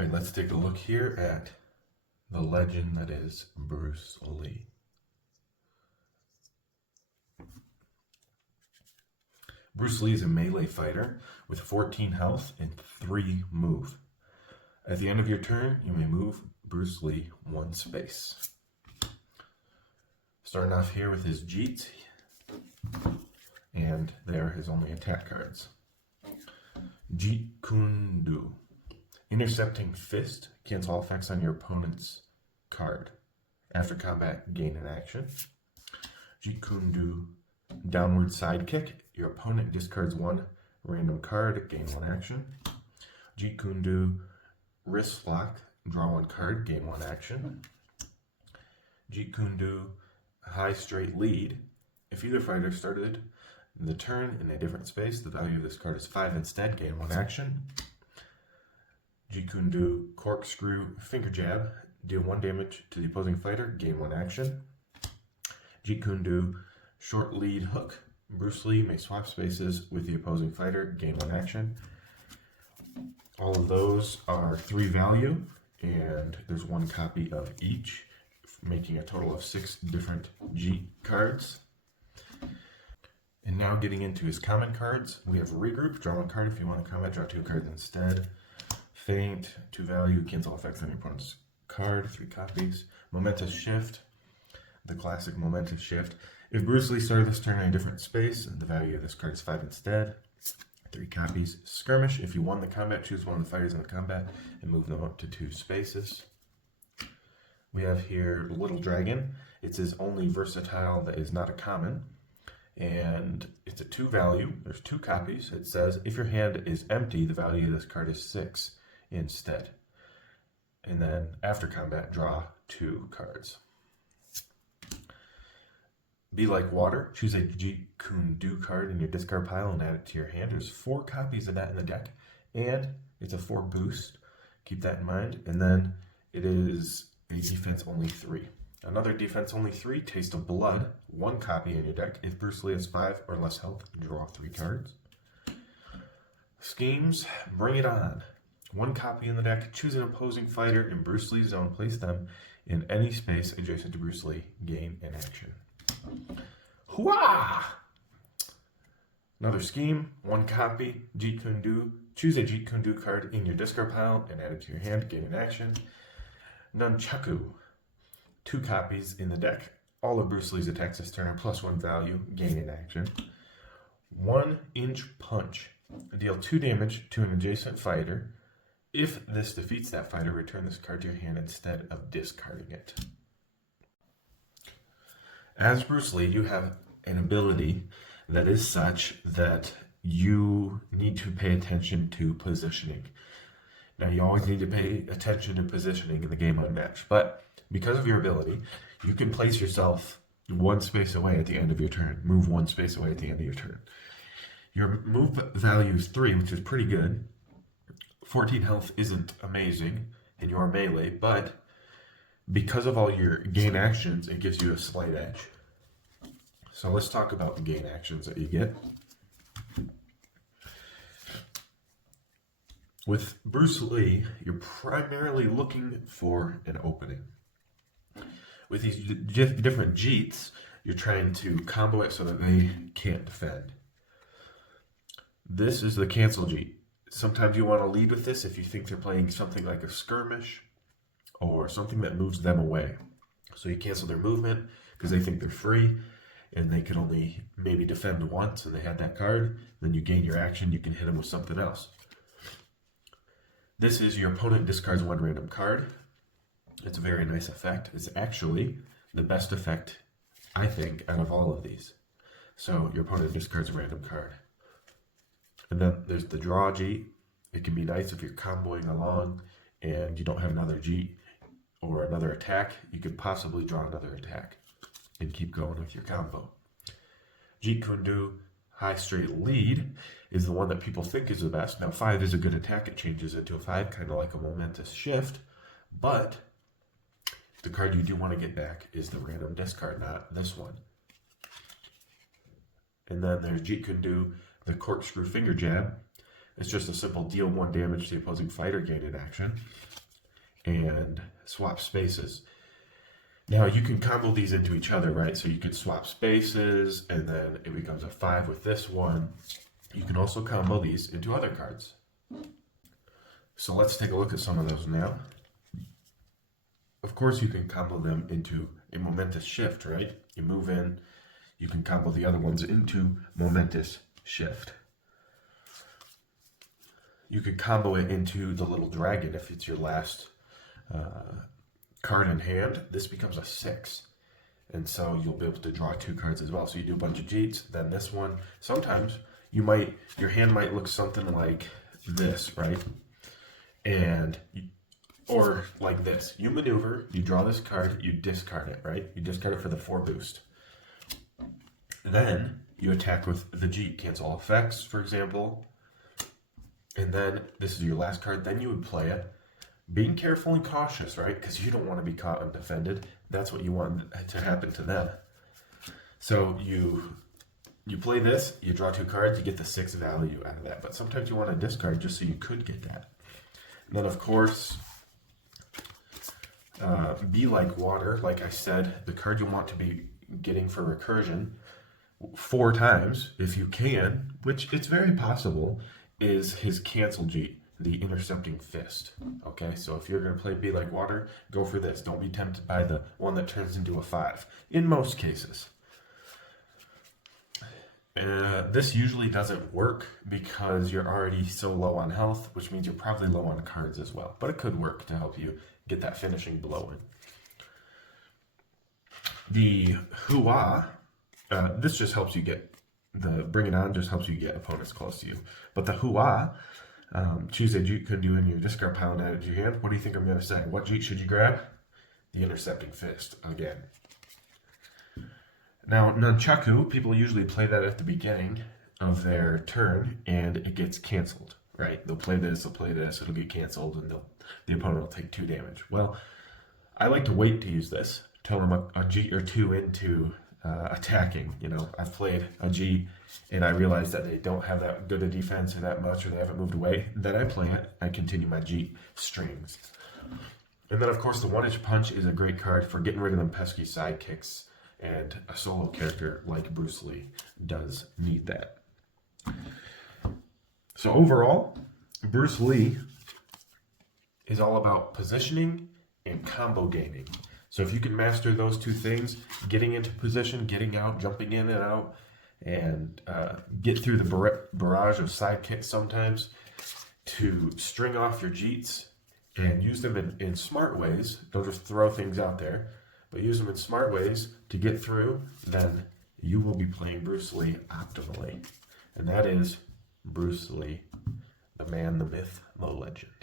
Alright, let's take a look here at the legend that is Bruce Lee. Bruce Lee is a melee fighter with 14 health and 3 move. At the end of your turn, you may move Bruce Lee 1 space. Starting off here with his Jeets, and they are his only attack cards. Jeet Kune Do. Intercepting Fist. Cancel all effects on your opponent's card. After combat, gain an action. Jeet Kune Do. Downward Sidekick. Your opponent discards 1 random card, gain 1 action. Jeet Kune Do. Wrist Lock. Draw 1 card, gain 1 action. Jeet Kune Do. High Straight Lead. If either fighter started the turn in a different space, the value of this card is 5 instead, gain 1 action. Jeet Kune Do. Corkscrew Finger Jab. Deal 1 damage to the opposing fighter, gain 1 action. Jeet Kune Do. Short Lead Hook. Bruce Lee may swap spaces with the opposing fighter, gain 1 action. All of those are 3 value, and there's 1 copy of each, making a total of 6 different Jeet cards. And now getting into his common cards, we have Regroup, draw 1 card if you want to combat, draw 2 cards instead. Feint, 2 value, cancel effects on your opponent's card, 3 copies. Momentous Shift, the classic Momentous Shift. If Bruce Lee started this turn in a different space, the value of this card is 5 instead, 3 copies. Skirmish, if you won the combat, choose one of the fighters in the combat and move them up to 2 spaces. We have here Little Dragon. It's his only versatile that is not a common. And it's a 2 value. There's 2 copies. It says, if your hand is empty, the value of this card is 6 instead. And then after combat, draw 2 cards. Be Like Water. Choose a Jeet Kune Do card in your discard pile and add it to your hand. There's 4 copies of that in the deck. And it's a 4 boost. Keep that in mind. And then it is a defense only 3. Another defense only 3, Taste of Blood, 1 copy in your deck. If Bruce Lee has 5 or less health, draw 3 cards. Schemes, Bring It On. 1 copy in the deck, choose an opposing fighter in Bruce Lee's zone, place them in any space adjacent to Bruce Lee, gain an action. Hooah! Another scheme, 1 copy, Jeet Kune Do. Choose a Jeet Kune Do card in your discard pile and add it to your hand, gain an action. Nunchaku. 2 copies in the deck. All of Bruce Lee's attacks this turn are +1 value, gain an action. 1-inch Punch. Deal 2 damage to an adjacent fighter. If this defeats that fighter, return this card to your hand instead of discarding it. As Bruce Lee, you have an ability that is such that you need to pay attention to positioning. Now, you always need to pay attention to positioning in the game Unmatched, but because of your ability, you can place yourself 1 space away at the end of your turn. Move 1 space away at the end of your turn. Your move value is 3, which is pretty good. 14 health isn't amazing, and you are melee, but because of all your gain actions, it gives you a slight edge. So let's talk about the gain actions that you get. With Bruce Lee, you're primarily looking for an opening. With these different Jeets, you're trying to combo it so that they can't defend. This is the cancel Jeet. Sometimes you want to lead with this if you think they're playing something like a skirmish or something that moves them away. So you cancel their movement because they think they're free and they can only maybe defend once and they had that card. Then you gain your action, you can hit them with something else. This is your opponent discards 1 random card. It's a very nice effect. It's actually the best effect, I think, out of all of these. So your opponent discards a random card. And then there's the draw Jeet. It can be nice if you're comboing along and you don't have another Jeet or another attack. You could possibly draw another attack and keep going with your combo. Jeet Kune Do High Straight Lead is the one that people think is the best. Now 5 is a good attack. It changes into a 5, kind of like a Momentous Shift. But the card you do want to get back is the random discard, not this one. And then there's Jeet Kune Do, the Corkscrew Finger Jab. It's just a simple deal 1 damage to the opposing fighter, gain an action, and swap spaces. Now you can combo these into each other, right? So you could swap spaces, and then it becomes a 5 with this one. You can also combo these into other cards. So let's take a look at some of those now. Of course, you can combo them into a momentous shift, right? You move in, you can combo the other ones into momentous shift. You could combo it into the little dragon if it's your last card in hand. This becomes a 6. And so you'll be able to draw 2 cards as well. So you do a bunch of Jeets, then this one. Sometimes your hand might look something like this, right? Or like this. You maneuver, you draw this card, you discard it, right? You discard it for the 4 boost. Then you attack with the Jeet, cancel all effects, for example. And then this is your last card. Then you would play it, being careful and cautious, right? Because you don't want to be caught undefended. That's what you want to happen to them. So you play this, you draw 2 cards, you get the 6 value out of that. But sometimes you want to discard just so you could get that. And then, of course, be like water. Like I said, the card you want to be getting for recursion 4 times, if you can, which it's very possible, is his cancel Jeet, the intercepting fist. Okay, so if you're going to play Be Like Water, go for this. Don't be tempted by the one that turns into a 5, in most cases. This usually doesn't work because you're already so low on health, which means you're probably low on cards as well. But it could work to help you get that finishing blow in. The Hua, this just helps you get Bring It On, just helps you get opponents close to you. But the Hua, choose a Jeet could do in your discard pile and add it to your hand. What do you think I'm going to say? What Jeet should you grab? The intercepting fist again. Now, Nunchaku, people usually play that at the beginning of their turn, and it gets canceled, right? They'll play this, it'll get canceled, and the opponent will take 2 damage. Well, I like to wait to use this till I'm a Jeet or 2 into attacking. You know, I've played a Jeet, and I realize that they don't have that good a defense or that much, or they haven't moved away. Then I play it, I continue my Jeet strings. And then, of course, the 1-inch punch is a great card for getting rid of them pesky sidekicks. And a solo character like Bruce Lee does need that. So overall, Bruce Lee is all about positioning and combo gaming. So if you can master those 2 things, getting into position, getting out, jumping in and out, and get through the barrage of sidekicks sometimes to string off your Jeets and use them in smart ways. Don't just throw things out there, but use them in smart ways to get through, then you will be playing Bruce Lee optimally. And that is Bruce Lee, the man, the myth, the legend.